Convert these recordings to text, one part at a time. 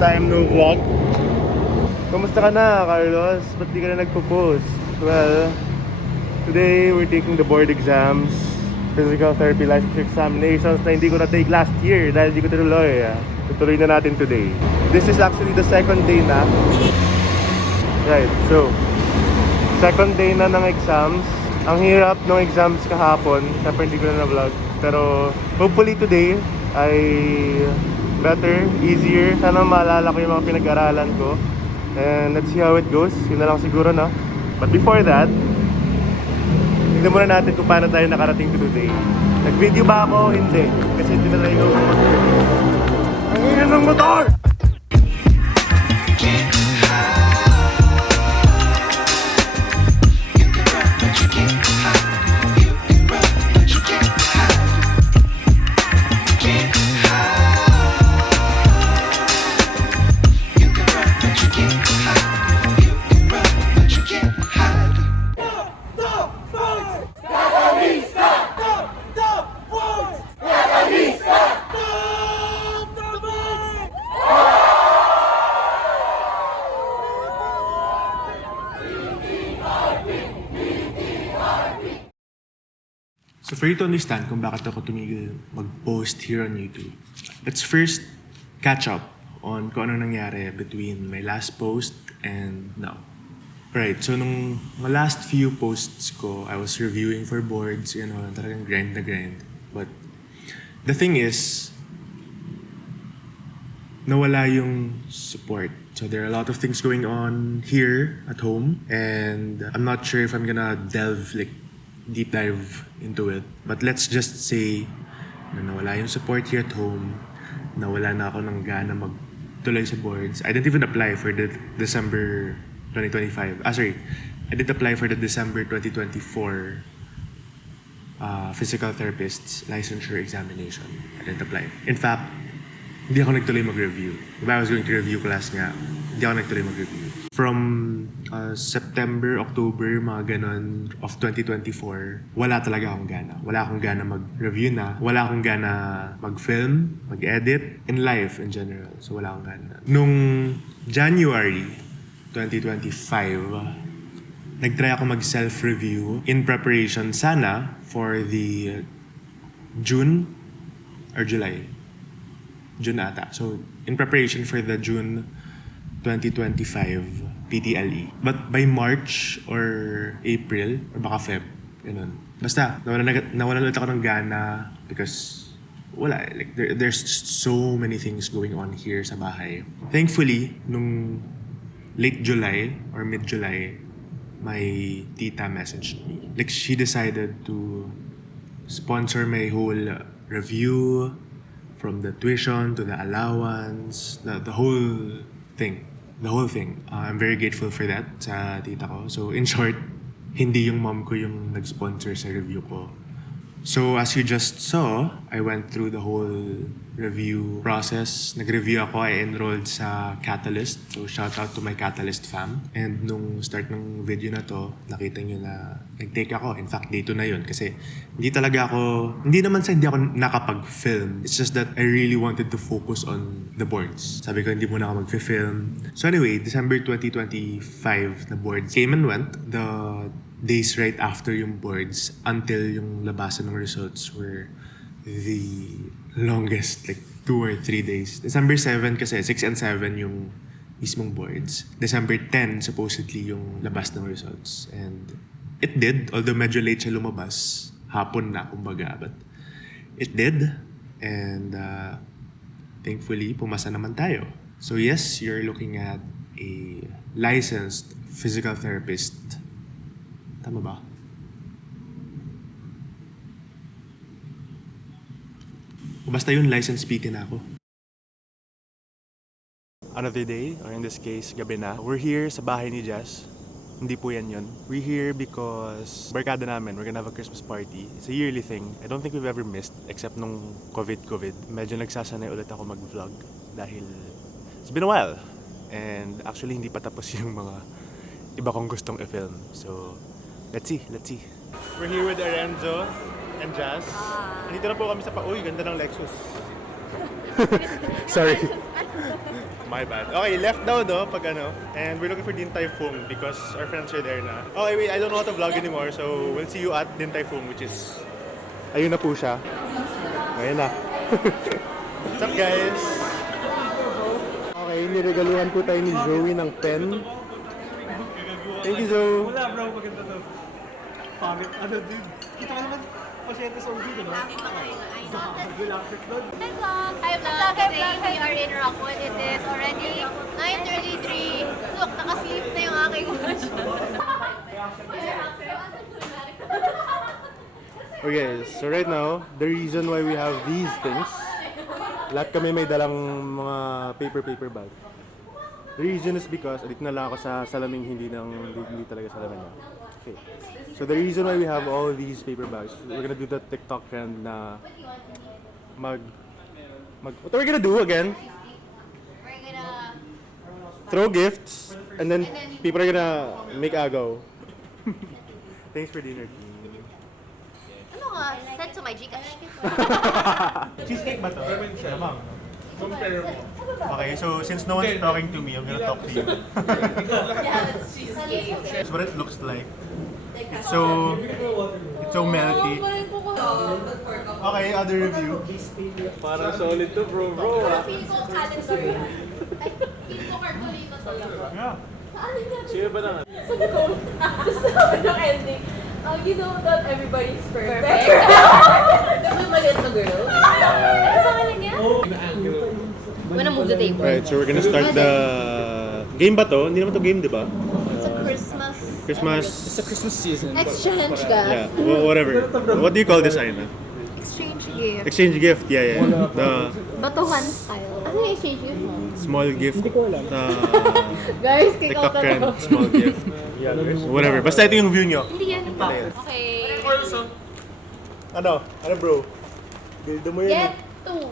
time no vlog. Kamusta ka na, Carlos? Ba't di ka na nagpo-post? Well, today we're taking the board exams, physical therapy license examinations na hindi ko na-take last year dahil hindi ko tinuloy. Tutuloy na natin today. This is actually the second day na. Right, so second day na ng exams. Ang hirap ng exams kahapon, siyempre hindi ko na na-vlog. Pero hopefully today ay better, easier. Sana maalala ko yung mga pinag-aralan ko. And let's see how it goes. Yun na lang siguro, no? But before that, tignan muna natin kung paano tayo nakarating to today. Nag-video ba ako? Hindi. Kasi hindi na tayo mag-video. Ang ina ng motor! So for you to understand kung bakit ako tumigil mag-post here on YouTube, let's first catch up on kung ano nangyari between my last post and now. Right, so nung mga last few posts ko, I was reviewing for boards, you know, talagang grind na grind. But the thing is, nawala yung support. So there are a lot of things going on here at home, and I'm not sure if I'm gonna delve, like, deep dive into it. But let's just say na nawala yung support here at home, nawala na ako ng gana magtuloy sa boards. I didn't even apply for the December 2025. I did apply for the December 2024 physical therapist's licensure examination. I didn't apply. In fact, hindi ako nagtuloy mag-review. Diba I was going to review class nga, hindi ako nagtuloy mag-review. From September, October, mga ganon of 2024, wala talaga akong gana. Wala akong gana mag-review na. Wala akong gana mag-film, mag-edit, in life in general. So wala akong gana. Nung January 2025, nag-try ako mag-self-review in preparation sana for the June or July. June ata. So, in preparation for the June 2025 PTLE. But by March or April, or baka Feb, ganun. Basta, nawalan ulit ako ng gana because wala, like there's just so many things going on here sa bahay. Thankfully, nung late July or mid-July, my tita messaged me. Like, she decided to sponsor my whole review, from the tuition to the allowance, the whole thing. The whole thing. I'm very grateful for that sa tita ko. So in short, hindi yung mom ko yung nag-sponsor sa review ko. So as you just saw, I went through the whole review process. Nag-review ako, I enrolled sa Catalyst. So shout out to my Catalyst fam. And nung start ng video na to, nakita nyo na nag-take ako. In fact, dito na yun. Kasi hindi naman sa hindi ako nakapag-film. It's just that I really wanted to focus on the boards. Sabi ko, hindi muna ako mag-film. So anyway, December 2025, the boards came and went. The days right after yung boards until yung labasan ng results were the longest, like 2 or 3 days. December 7 kasi 6 and 7 yung mismong boards. December 10 supposedly yung labas ng results. And it did, although medyo late siya lumabas. Hapon na, kumbaga. But it did. And thankfully, pumasa naman tayo. So yes, you're looking at a licensed physical therapist. Tama ba? O basta yun, license PT na ako. Another day, or in this case, gabi na. We're here sa bahay ni Jess. Hindi po yan yun. We're here because barkada namin, we're gonna have a Christmas party. It's a yearly thing. I don't think we've ever missed, except nung COVID. Medyo nagsasanay ulit ako mag-vlog dahil it's been a while. And actually, hindi pa tapos yung mga iba kong gustong i-film. So, let's see. We're here with Arenzo and Jazz. Nandito na po kami sa Uy, ganda ng Lexus. Sorry. My bad. Okay, left daw no, pag ano. And we're looking for Din Tai Fung because our friends are there na. Okay, wait, I don't know how to vlog anymore. So, we'll see you at Din Tai Fung, which is... Ayun na po siya. Ayun na. What's up, guys? Okay, niregaluhan po tayo ni Zoe ng pen. Thank you, Zoe. Wala bro, maganda to. Pangit, ano dude? Kita ka naman, pasyente sa ulit, ano? Galactic doon. Hi vlog! Hi vlog! Today we are in Rockwood. It is already 9:33. Look, nakasleep na yung aking watch. Okay, so right now, the reason why we have these things, lahat kami may dalang mga paper bag. The reason is because, adik na lang ako sa salaming hindi talaga salamin na. Okay. So the reason why we have all these paper bags, we're gonna do the TikTok trend na what are we gonna do again? We're gonna... Throw gifts, and then people are gonna make agaw. Thanks for dinner. Ano nga? Send to my Gcash. Cheesecake ba to? Ma'am. Okay, so since no one's talking to me, I'm gonna talk to you. Yeah, it's cheesecake. That's what it looks like. It's so melty. Okay, other review. Parang solid to bro. Feel ko calendar yan. Ay, feel ko cartolino talaga. Yeah. Sino ba naman? Sabi ko, gusto naman ng ending. You know that everybody's perfect. Diba maliit na girl? Ano pangalan niya? Wanna move the table? Right, so we're gonna start the game ba to? Hindi naman to game, di ba? It's a Christmas... Christmas. It's a Christmas season. Exchange gift. Yeah, whatever. What do you call this, Aina? Exchange gift. Exchange gift, yeah. The Batuhan style. Ano yung exchange gift mo? small gift. Guys, kick TikTok out na trend, to. small gift. Whatever. Basta ito yung view nyo. Hindi yan. Okay. Ano? Ano bro? Build mo yun. Get two.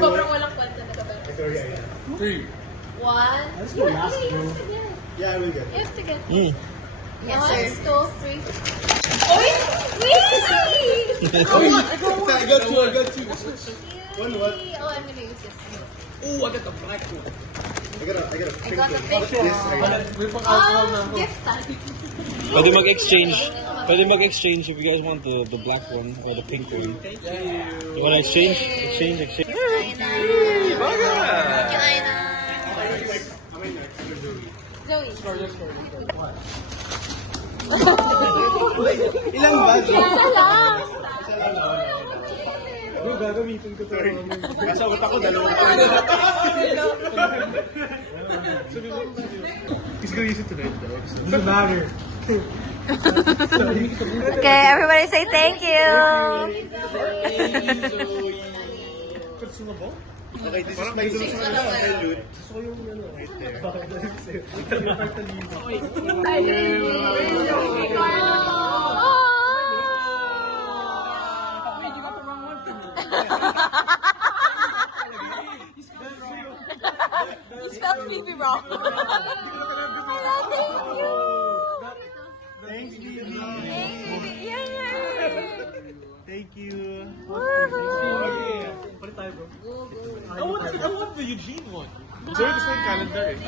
Sobrang walang kwenta na ba? 3. One. Let's go last, bro. Yeah, I will get. You have to get. Yes, One, sir. 2, 3. Oy! Wait! I got two. One what? Oh, I'm gonna use this. Oh, I got the black one. I got a I got the big Yes, I got May pang alcohol na ako. Gift time. Pwede mag-exchange if you guys want the black one or the pink one. You wanna exchange? Exchange. Thank you, Aina. Zoe. Ilang bag? Isa lang. Bro, gagamitin ko to. Basta utak ko, dalawa. He's gonna use it tonight though. Doesn't matter. Okay, everybody say thank you. Consumable? Okay, this is my interlude. Gusto ko yung ano. Right there. You spelled Phoebe wrong. Thanks, Bibi. Thank you. Palit tayo, bro. I want the Eugene one. Sorry, gusto yung calendar eh.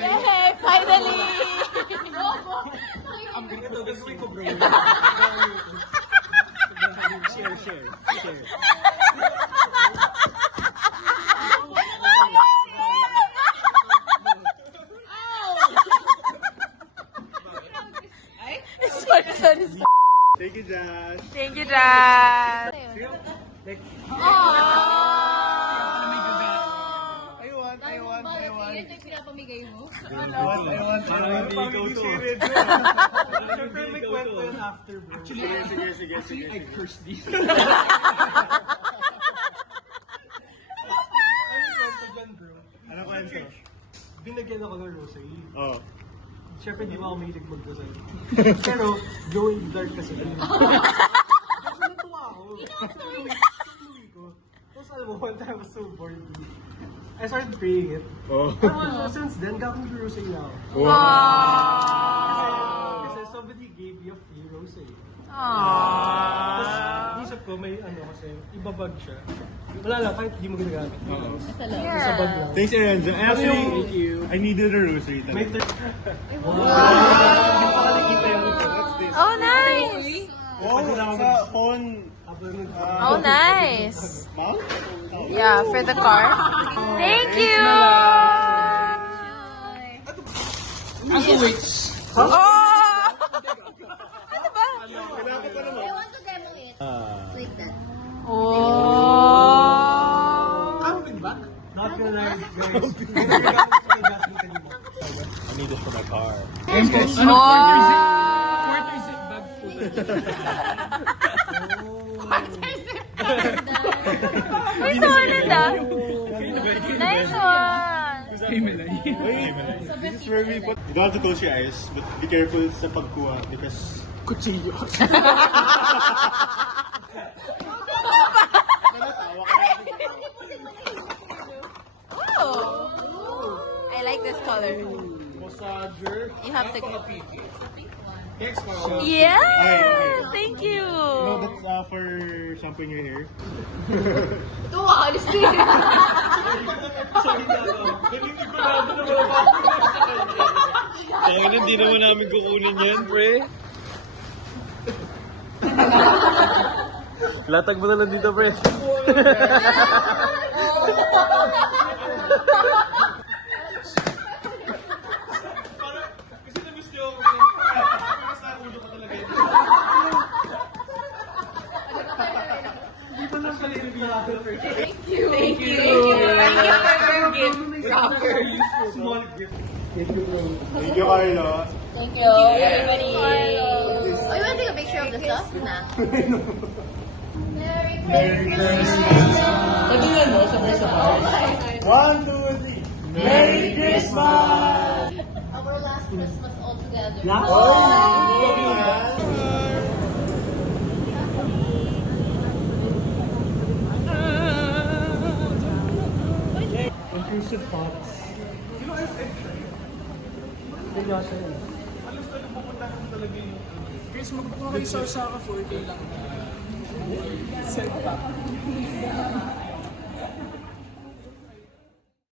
Yay! Finally! I'm gonna get the ko, bro. Share. Sorry. Thank you, Josh. Thank you, Dad. I want. Yan yung pinapamigay mo. Siyempre may kwento yun after, bro. Sige. I cursed these. Ano kwento? Binagyan ako ng rosary. Oh. Siyempre, di ba ako mahilig mag-rosary? Pero, glow in the dark kasi. Kasi natuwa ako. Tuloy ko. Tapos alam mo, one time I was so bored. I started praying it. Oh. Pero since then, gagawin ko rosary na ako. Kasi somebody gave me a free rosary. Tapos, isip ko, ko may ano kasi, ibabag siya. Wala lang, kahit hindi mo ginagamit. Yeah. Sa bag lang. Thanks, Aranza. Actually, Thank you. I needed a rosary May talaga. Hindi pa nakikita yung ito. What's this? Oh, nice! Oh, sa phone. Oh, nice! Yeah, for the car. Thank you! Aso wait. Oh! Ano ba? I want to demo it. Like that. Oh! Camping bag? Not gonna lie, guys. I need this for my car. Oh! Quarter zip bag full. Uy, solid ah! Nice one! This is where we put... You don't have to close your eyes, but be careful sa pagkuha because... Kutsilyo. Oh! I like this color. Massager. You have to... Thanks, Carl. Yes! Thank you! No, that's for shampooing your hair. Ito, honestly. Sorry na ako. Hindi ko na ako na mga Kaya hindi naman namin kukunin yan, pre. Latag mo na lang dito, pre. Kasi na-miss niyo ako. Mas naulo ka talaga yun. Hindi pa lang pala yung biyahe. Thank you. Thank you for your gift, Rocker. Small gift. Thank you, Carlo. Thank you, everybody. Oh, you want to take a picture of the stuff? Nah. Merry Christmas. 1, 2, 3. Merry Christmas! Our last Christmas all together. Intrusive thoughts. Seryoso yun. Guys, magpupunta kayo sa Osaka 4K lang. Set pa.